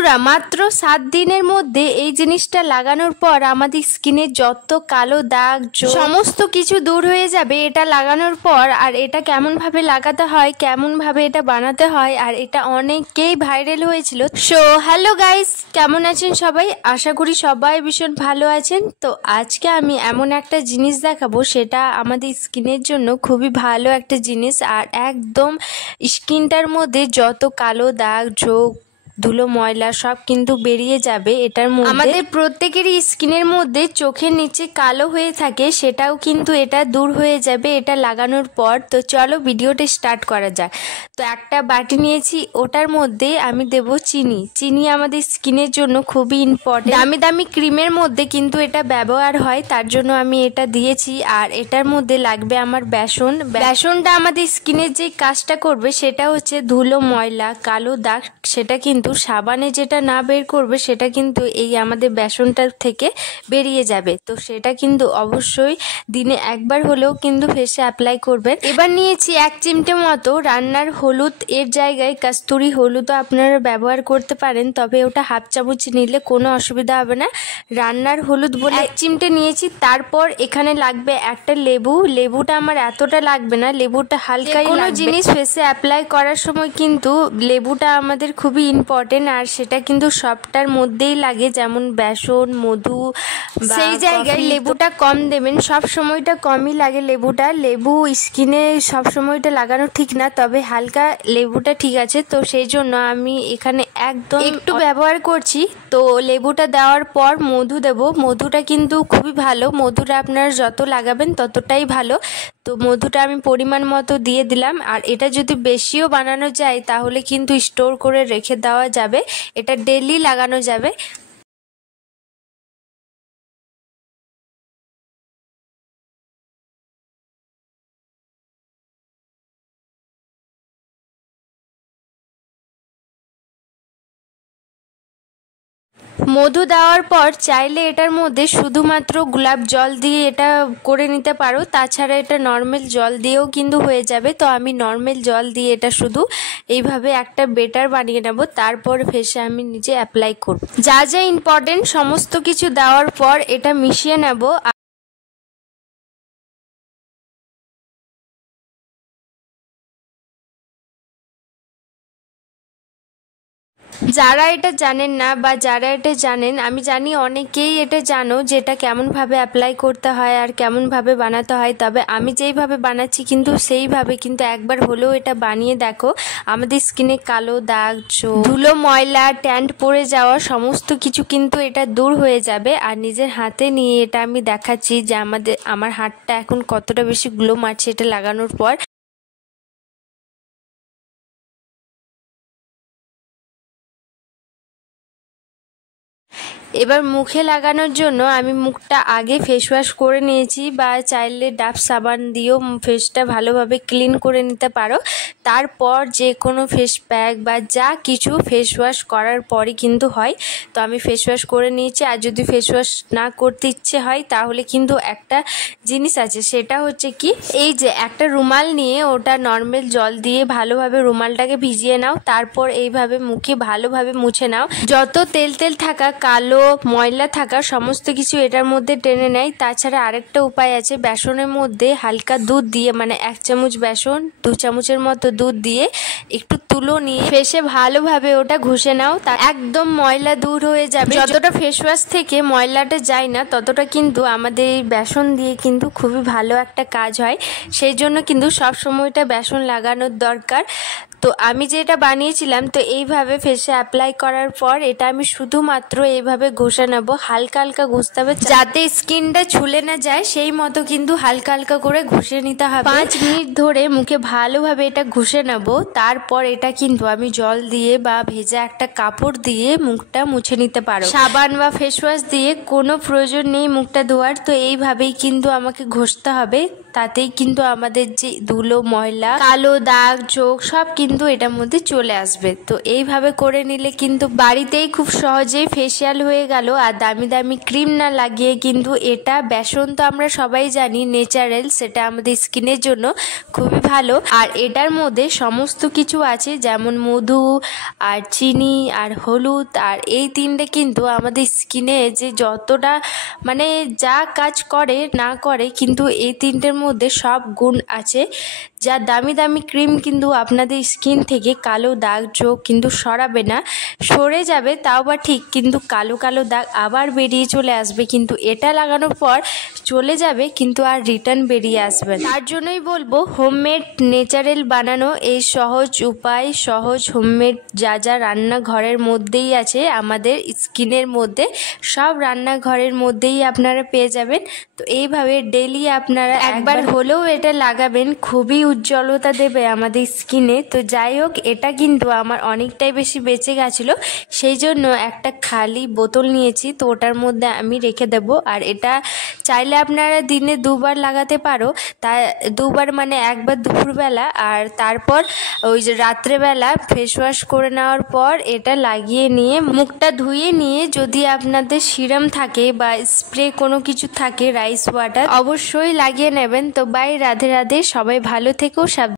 বন্ধুরা মাত্র 7 দিনের মধ্যে এই জিনিসটা লাগানোর পর আমাদের স্কিনে যত কালো দাগ সমস্ত কিছু দূর হয়ে যাবে এটা লাগানোর পর। আর এটা কেমন ভাবে লাগাতে হয়, কেমন ভাবে এটা বানাতে হয়, আর এটা অনেকেই ভাইরাল হয়েছিল। সো হ্যালো গাইস, কেমন আছেন সবাই? আশা করি সবাই ভীষণ ভালো আছেন। তো আজকে আমি এমন একটা জিনিস দেখাবো সেটা আমাদের স্কিনের জন্য খুবই ভালো একটা জিনিস, আর একদম স্কিনটার মধ্যে যত কালো দাগ ধুলো ময়লা সব কিন্তু বেরিয়ে যাবে এটার মধ্যে। আমাদের প্রত্যেকেরই স্কিনের মধ্যে চোখের নিচে কালো হয়ে থাকে, সেটাও কিন্তু এটা দূর হয়ে যাবে এটা লাগানোর পর। তো চলো ভিডিওটা স্টার্ট করা যাক। তো একটা বাটি নিয়েছি, ওটার মধ্যে আমি দেব চিনি। চিনি আমাদের স্কিনের জন্য খুবই ইম্পর্টেন্ট। দামি দামি ক্রিমের মধ্যে কিন্তু এটা ব্যবহার হয়, তার জন্য আমি এটা দিয়েছি। আর এটার মধ্যে লাগবে আমার বেসন। বেসনটা আমাদের স্কিনের যে কাজটা করবে সেটা হচ্ছে ধুলো ময়লা কালো দাগ সেটা কিন্তু সাবানে যেটা না বের করবে সেটা কিন্তু এই আমাদের বেসনটার থেকে বেরিয়ে যাবে। তো সেটা কিন্তু অবশ্যই দিনে একবার হলেও কিন্তু ফেসে অ্যাপ্লাই করবেন। এবার নিয়েছি 1 চিমটে মতো রান্নার হলুদ, এর জায়গায় কাস্তুরি হলুদও আপনারা ব্যবহার করতে পারেন, তবে ওটা হাফ চামচ নিলে কোনো অসুবিধা হবে না। রান্নার হলুদ বলে 1 চিমটে নিয়েছি। তারপর এখানে লাগবে একটা লেবু। লেবুটা আমার এতটা লাগবে না, লেবুটা হালকাই লাগবে। কোনো জিনিস ফেসে অ্যাপ্লাই করার সময় কিন্তু লেবুটা আমাদের খুবই ইম্পর্টেন্ট, আর সেটা কিন্তু সবটার মধ্যেই লাগে, যেমন বেসন, মধু। সেই জায়গায় লেবুটা কম দেবেন, সব সময়টা কমই লাগে লেবুটা। লেবু স্কিনে সব সময়টা লাগানো ঠিক না, তবে হালকা লেবুটা ঠিক আছে। তো সেই জন্য আমি এখানে একদম একটু ব্যবহার করছি। তো লেবুটা দেওয়ার পর মধু দেব। মধুটা কিন্তু খুবই ভালো, মধুটা আপনারা যত লাগাবেন ততটাই ভালো। তো মধুটা আমি পরিমাণ মতো দিয়ে দিলাম। আর এটা যদি বেশিও বানানো যায় তাহলে কিন্তু স্টোর করে রেখে দেওয়া যাবে, এটা ডেইলি লাগানো যাবে। মধু দেওয়ার পর চাইলে এটার মধ্যে শুধুমাত্র গোলাপ জল দিয়ে এটা করে নিতে পারো, তাছাড়া এটা নর্মাল জল দিয়েও কিন্তু হয়ে যাবে। তো আমি নর্মাল জল দিয়ে এটা শুধু এইভাবে একটা বেটার বানিয়ে নেব, তারপর ফেসে আমি নিজে অ্যাপ্লাই করব। যা যা ইম্পর্টেন্ট সমস্ত কিছু দেওয়ার পর এটা মিশিয়ে নেব। যারা এটা জানেন না বা যারা এটা জানেন, আমি জানি অনেকেই এটা জানো যে এটা কেমনভাবে অ্যাপ্লাই করতে হয় আর কেমনভাবে বানাতে হয়, তবে আমি যেইভাবে বানাচ্ছি কিন্তু সেইভাবে কিন্তু একবার হলেও এটা বানিয়ে দেখো। আমাদের স্কিনে কালো দাগ ধুলো ময়লা ট্যান্ট পড়ে যাওয়া সমস্ত কিছু কিন্তু এটা দূর হয়ে যাবে। আর নিজের হাতে নিয়ে এটা আমি দেখাচ্ছি যে আমার হাতটা এখন কতটা বেশি গ্লো মারছে এটা লাগানোর পর। এবার মুখে লাগানোর জন্য আমি মুখটা আগে ফেস ওয়াশ করে নিয়েছি, বা চাইলে ডাব সাবান দিয়েও ফেসটা ভালোভাবে ক্লিন করে নিতে পারো। তারপর যে কোনো ফেস প্যাক বা যা কিছু ফেস ওয়াশ করার পরই কিন্তু হয়। তো আমি ফেস ওয়াশ করে নিয়েছি। আর যদি ফেস ওয়াশ না করতে ইচ্ছে হয় তাহলে কিন্তু একটা জিনিস আছে, সেটা হচ্ছে কি, এই যে একটা রুমাল নিয়ে ওটা নর্মাল জল দিয়ে ভালোভাবে রুমালটাকে ভিজিয়ে নাও, তারপর এইভাবে মুখে ভালোভাবে মুছে নাও। যত তেল তেল থাকা কালো ময়লা থাকা সমস্ত কিছু এটার মধ্যে টেনে নেয়। তাছাড়া আরেকটা উপায় আছে, বেসনের মধ্যে হালকা দুধ দিয়ে, মানে 1 চামচ বেসন 2 চামচের মতো দুধ দিয়ে একটু তুলো নিয়ে ফেসে ভালোভাবে ওটা ঘষে নাও, তা একদম ময়লা দূর হয়ে যাবে। যতটা ফেস ওয়াশ থেকে ময়লাটা যায় না ততটা কিন্তু আমাদের এই বেসন দিয়ে কিন্তু খুবই ভালো একটা কাজ হয়। সেই জন্য কিন্তু সব সময়টা বেসন লাগানোর দরকার। তো আমি যেটা বানিয়েছিলাম, তো এইভাবে ফেসে অ্যাপ্লাই করার পর এটা আমি শুধুমাত্র এইভাবে ঘষে নেব। হালকা হালকা ঘষতে হবে যাতে স্কিনটা ছুলে না যায়, সেই মতো কিন্তু হালকা হালকা করে ঘষে নিতে হবে। 5 মিনিট ধরে মুখে ভালোভাবে এটা ঘষে নেব। তারপর এটা কিন্তু আমি জল দিয়ে বা ভেজা একটা কাপড় দিয়ে মুখটা মুছে নিতে পারো। সাবান বা ফেস ওয়াশ দিয়ে কোনো প্রয়োজন নেই মুখটা ধোয়ার। তো এইভাবেই কিন্তু আমাকে ঘষতে হবে, তাতেই কিন্তু আমাদের যে ধুলো ময়লা কালো দাগ চোখ সব কিন্তু কিন্তু এটার মধ্যে চলে আসবে। তো এইভাবে করে নিলে কিন্তু বাড়িতেই খুব সহজেই ফেসিয়াল হয়ে গেল। আর দামি দামি ক্রিম না লাগিয়ে কিন্তু এটা বেসন তো আমরা সবাই জানি ন্যাচারাল, সেটা আমাদের স্কিনের জন্য খুবই ভালো। আর এটার মধ্যে সমস্ত কিছু আছে, যেমন মধু আর চিনি আর হলুদ, আর এই তিনটে কিন্তু আমাদের স্কিনে যে যতটা মানে যা কাজ করে না করে, কিন্তু এই তিনটের মধ্যে সব গুণ আছে। যা দামি দামি ক্রিম কিন্তু আপনাদের স্কিন থেকে কালো দাগ চোখ কিন্তু সরাবে না, সরে যাবে তাও বা ঠিক, কিন্তু কালো কালো দাগ আবার বেরিয়ে চলে আসবে। কিন্তু এটা লাগানোর পর চলে যাবে কিন্তু আর রিটার্ন বেরিয়ে আসবে না। তার জন্যই বলবো হোমমেড ন্যাচারাল বানানো এই সহজ উপায়, সহজ হোমমেড যা যা রান্নাঘরের মধ্যেই আছে আমাদের স্কিনের মধ্যে, সব রান্নাঘরের মধ্যেই আপনারা পেয়ে যাবেন। তো এইভাবে ডেইলি আপনারা একবার হলেও এটা লাগাবেন, খুবই উজ্জ্বলতা দেবে আমাদের স্কিনে। তো যাই হোক, এটা কিন্তু আমার অনেকটাই বেশি বেঁচে গেছিলো, সেই জন্য একটা খালি বোতল নিয়েছি, তো ওটার মধ্যে আমি রেখে দেব। আর এটা চাইলে আপনারা দিনে 2বার লাগাতে পারো, তা 2বার মানে একবার দুপুরবেলা আর তারপর ওই যে রাত্রেবেলা ফেস ওয়াশ করে নেওয়ার পর এটা লাগিয়ে নিয়ে মুখটা ধুয়ে নিয়ে, যদি আপনাদের সিরাম থাকে বা স্প্রে কোনো কিছু থাকে রাইস ওয়াটার, অবশ্যই লাগিয়ে নেবেন। তো বাই, রাধে রাধে, সবাই ভালো থেকো।